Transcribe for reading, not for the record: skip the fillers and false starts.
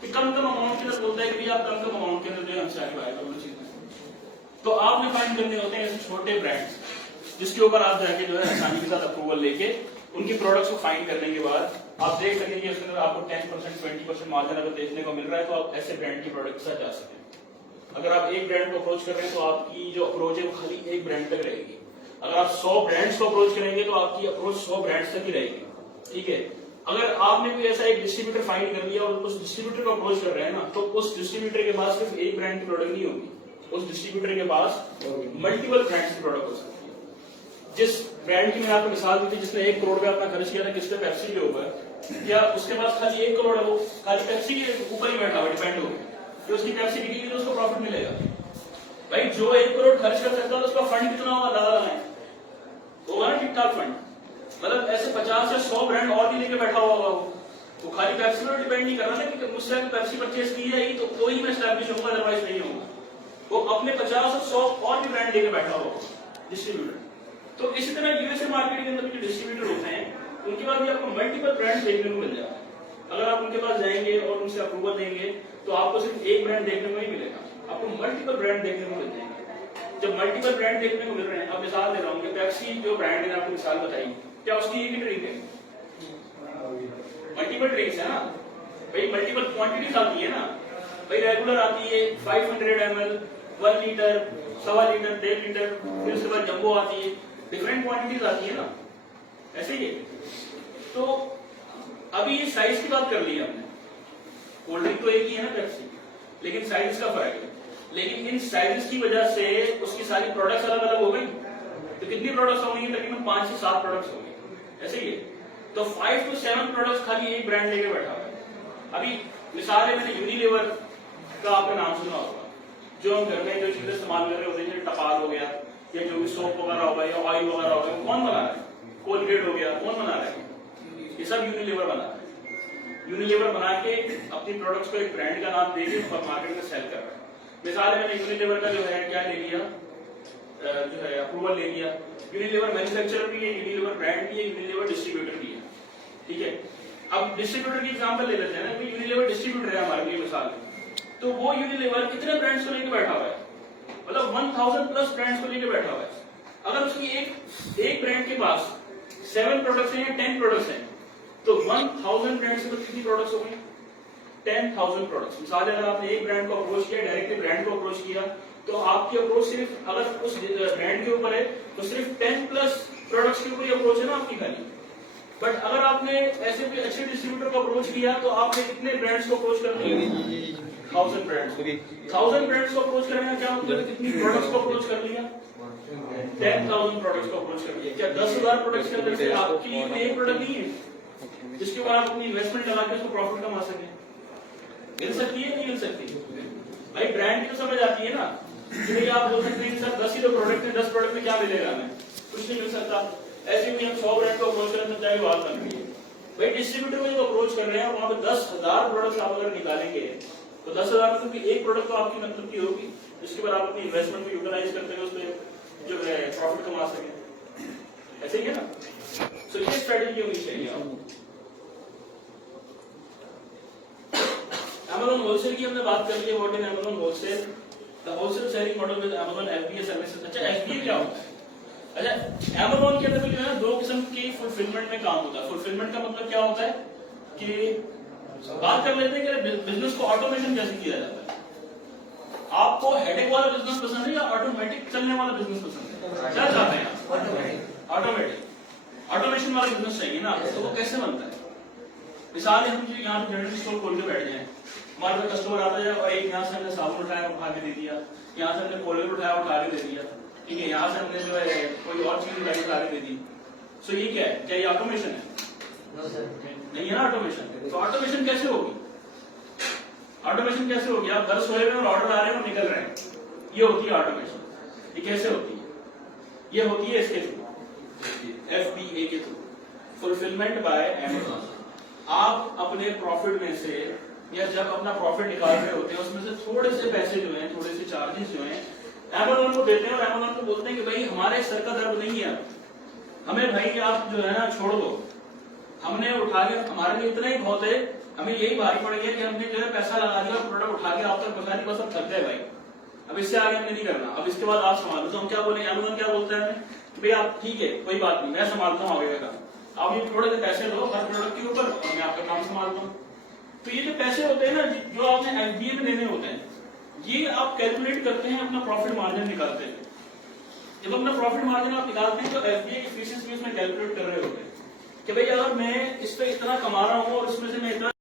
कि कम अमाउंट के अंदर बोलता है कि आप कम अमाउंट के अंदर जो है हमसे आगे बाय करो चीजें। तो आपने फाइंड करने होते हैं ऐसे छोटे ब्रांड्स जिसके ऊपर आप जाके जो है आसानी के साथ अप्रूवल लेके उनकी प्रोडक्ट्स को फाइंड करने के बाद आप देख सकें कि उसके अंदर आपको 10% 20% मार्जिन अगर देखने को मिल रहा है तो आप ऐसे ब्रांड की प्रोडक्ट के साथ जा सकते हैं। अगर आप एक ब्रांड को अप्रोच कर रहे हैं तो आपकी जो अप्रोच है वो खाली एक ब्रांड तक रहेगी। अगर आप 100 ब्रांड्स को अप्रोच करेंगे तो आपकी अप्रोच 100 ब्रांड्स तक ही रहेगी, ठीक है। अगर आपने कोई ऐसा एक डिस्ट्रीब्यूटर फाइंड कर लिया और उस डिस्ट्रीब्यूटर को अप्रोच कर रहे हैं ना, तो उस डिस्ट्रीब्यूटर के पास सिर्फ एक ब्रांड की प्रोडक्ट नहीं होगी, उस डिस्ट्रीब्यूटर के पास मल्टीपल ब्रांड्स की प्रोडक्ट हो सकती है। जिस ब्रांड की मैंने आपको मिसाल दी थी जिसने 1 करोड़ का अपना खर्च किया था किसने, पेप्सी के ऊपर, या उसके पास खाली 1 करोड़ है, वो खाली पेप्सी के ऊपर ही बैठा हुआ डिपेंड हो कि उसकी पेप्सी बिकेगी तो उसको प्रॉफिट मिलेगा। भाई जो 1 करोड़ खर्च कर सकता है उसका फंड कितना होगा, लगा है होगा ना, ठीक ठाक फंड। मतलब ऐसे 50 या 100 ब्रांड और भी लेके बैठा हुआ होगा वो खाली पेप्सी पर डिपेंड नहीं कर रहा ना कि मुझसे पेप्सी परचेज की है तो ही मैं एस्टैब्लिश होऊंगा, अदरवाइज नहीं होगा। वो अपने 50 और 100 और भी ब्रांड लेके बैठा होगा डिस्ट्रीब्यूटर। तो इसी तरह यूएसए मार्केट के अंदर जो डिस्ट्रीब्यूटर होते हैं उनके पास भी आपको मल्टीपल ब्रांड देखने को मिल जाएगा। अगर आप उनके पास जाएंगे और उनसे अप्रूवल देंगे तो आपको सिर्फ एक ब्रांड देखने को नहीं मिलेगा, आपको मल्टीपल ब्रांड देखने को मिल जाएंगे। जब मल्टीपल ब्रांड देखने को मिल रहे हैं, अब मिसाल दे रहा हूँ कि पेप्सी जो ब्रांड है आपको मिसाल बताई, क्या उसकी एक ही ड्रिंक है? मल्टीपल ड्रिंक्स है ना भाई, मल्टीपल क्वांटिटीज आती है ना भाई। रेगुलर आती है 500 ml, 1 लीटर, 1.25 लीटर, 1.5 लीटर, फिर उसके बाद जंबो आती है, डिफरेंट क्वांटिटीज आती है ना, ऐसे ही है। तो अभी ये साइज की बात कर ली हमने, कोल्ड ड्रिंक तो एक ही है ना पेप्सी, लेकिन साइज का फर्क है। लेकिन इन साइजेस की वजह से उसकी सारी प्रोडक्ट्स अलग अलग हो गई, तो कितनी प्रोडक्ट्स होंगी? तकरीबन 5 से 7 प्रोडक्ट्स होंगी, ऐसे ही है। तो 5 to 7 प्रोडक्ट्स खाली एक ब्रांड लेके बैठा हुआ है। अभी मिसाल है, मैंने यूनिलीवर का आपका नाम सुना होगा, जो हम घर में जो चीजें इस्तेमाल कर रहे होते हैं, जैसे टपाल हो गया या जो भी सोप वगैरह होगा या ऑयल वगैरह होगा, कौन बना रहा है? कोलगेट हो गया, कौन बना रहा है? ये सब यूनिलीवर बना रहा है। यूनिलीवर बना के अपनी प्रोडक्ट्स को एक ब्रांड का नाम देके मार्केट में सेल कर रहा है। मिसाल है, मैंने यूनिलीवर का जो है क्या ले लिया, जो है अप्रूवल ले लिया। यूनिलीवर मैन्युफैक्चरर भी है, यूनिलीवर ब्रांड भी है, यूनिलीवर डिस्ट्रीब्यूटर भी है, ठीक है। अब डिस्ट्रीब्यूटर की एग्जांपल ले लेते हैं ना, यूनिलीवर डिस्ट्रीब्यूटर है हमारे लिए मिसाल में, तो वो यूनिलीवर कितने ब्रांड्स को लेकर बैठा हुआ है? मतलब 1000 प्लस ब्रांड्स को लेकर बैठा हुआ है। अगर उसकी एक ब्रांड के पास 7 प्रोडक्ट्स हैं या 10 प्रोडक्ट्स हैं, तो 1000 ब्रांड्स के पास कितनी प्रोडक्ट्स हो गई? 10,000 प्रोडक्ट्स। मिसाल अगर आपने एक ब्रांड को अप्रोच किया, डायरेक्टली ब्रांड को अप्रोच किया, तो आपकी अप्रोच सिर्फ अगर उस ब्रांड के ऊपर है तो सिर्फ 10 प्लस प्रोडक्ट्स के ऊपर ही अप्रोच है ना आपकी खाली। बट अगर आपने ऐसे कोई अच्छे डिस्ट्रीब्यूटर को अप्रोच किया तो आपने कितने ब्रांड्स को अप्रोच कर लिया? 1000 ब्रांड्स। 1000 ब्रांड्स को अप्रोच करने का क्या मतलब, कितनी प्रोडक्ट्स को अप्रोच कर लिया? 10,000 प्रोडक्ट्स को अप्रोच कर लिया। क्या 10,000 प्रोडक्ट्स के अंदर से आपकी एक प्रोडक्ट नहीं है जिसके ऊपर आप अपनी इन्वेस्टमेंट लगा के उसको प्रॉफिट कमा सके? मिल सकती है नहीं मिल सकती? भाई ब्रांड की तो समझ आती है ना कि आप बोल सकते हैं सर 10 ही तो प्रोडक्ट है, 10 प्रोडक्ट में क्या मिलेगा हमें? कुछ नहीं मिल सकता। ऐसे भी हम 100 ब्रांड को अप्रोच करें तो चाहे बात बन रही है। भाई डिस्ट्रीब्यूटर को जब अप्रोच कर रहे हैं और वहां पे 10,000 प्रोडक्ट आप अगर निकालेंगे तो 10,000 में एक प्रोडक्ट तो आपकी मतलब की होगी जिसके ऊपर आप अपनी इन्वेस्टमेंट को यूटिलाइज करते हैं, उसमें जो है प्रॉफिट कमा सके, ऐसे ही है ना। तो ये स्ट्रेटेजी होनी चाहिए आपको। Amazon होलसेल की हमने बात कर ली है। What is Amazon wholesale? The wholesale selling model with Amazon FBA services. अच्छा, FBA क्या होता है? अच्छा, Amazon के अंदर जो है 2 किस्म की फुलफिलमेंट में काम होता है। फुलफिलमेंट का मतलब क्या होता है कि बात कर लेते हैं कि बिजनेस को ऑटोमेशन कैसे किया जाता है। आपको हेडेक वाला बिजनेस पसंद है या ऑटोमेटिक चलने वाला बिजनेस पसंद है? क्या चाहते हैं आप? ऑटोमेटिक। ऑटोमेशन वाला बिजनेस चाहिए ना, तो वो कैसे बनता है? मिसाल है, हम यहाँ पे जनरल स्टोर खोल के बैठ जाए, हमारे पास कस्टमर आता है और एक यहाँ से हमने साबुन उठाया उठा के दे दिया, यहाँ से हमने कोलगेट उठाया उठा के दे दिया, ठीक है, यहाँ से हमने जो है कोई और चीज उठाई उठा के दे दी। सो ये क्या है? क्या ये ऑटोमेशन है? नहीं है ना ऑटोमेशन। तो ऑटोमेशन कैसे होगी? ऑटोमेशन कैसे होगी? आप घर सोए हुए और ऑर्डर आ रहे हैं और निकल रहे हैं, ये होती है ऑटोमेशन। ये कैसे होती है? ये होती है इसके थ्रू, FBA के थ्रू, फुलफिलमेंट बाय Amazon। आप अपने प्रॉफिट में से या जब अपना प्रॉफिट निकाल रहे होते हैं उसमें से थोड़े से पैसे जो हैं, थोड़े से चार्जेस जो हैं Amazon को देते हैं और Amazon को बोलते हैं कि भाई हमारे सर का दर्द नहीं है, हमें भाई आप जो है ना छोड़ दो, हमने उठा के, हमारे लिए इतना ही बहुत है, हमें यही भारी पड़ गया कि हमने जो है पैसा लगा दिया और प्रोडक्ट उठा के आप तक पहुंचा दी, बस अब थक गए भाई, अब इससे आगे हमने नहीं करना, अब इसके बाद आप संभालो। तो हम क्या बोले, अमेज़न क्या बोलता है कि भाई आप ठीक है कोई बात नहीं, मैं संभालता हूँ आगे का, आप ये थोड़े से पैसे दो हर प्रोडक्ट के ऊपर और मैं आपका काम संभालता हूँ। तो ये जो पैसे होते हैं ना जो आपने एफबीए में देने होते हैं, ये आप कैलकुलेट करते हैं, अपना प्रॉफिट मार्जिन निकालते हैं। जब अपना प्रॉफिट मार्जिन आप निकालते हैं तो एफबीए की फीसेस भी उसमें कैलकुलेट कर रहे होते हैं कि भाई अगर मैं इस पे इतना कमा रहा हूँ और इसमें से मैं इतना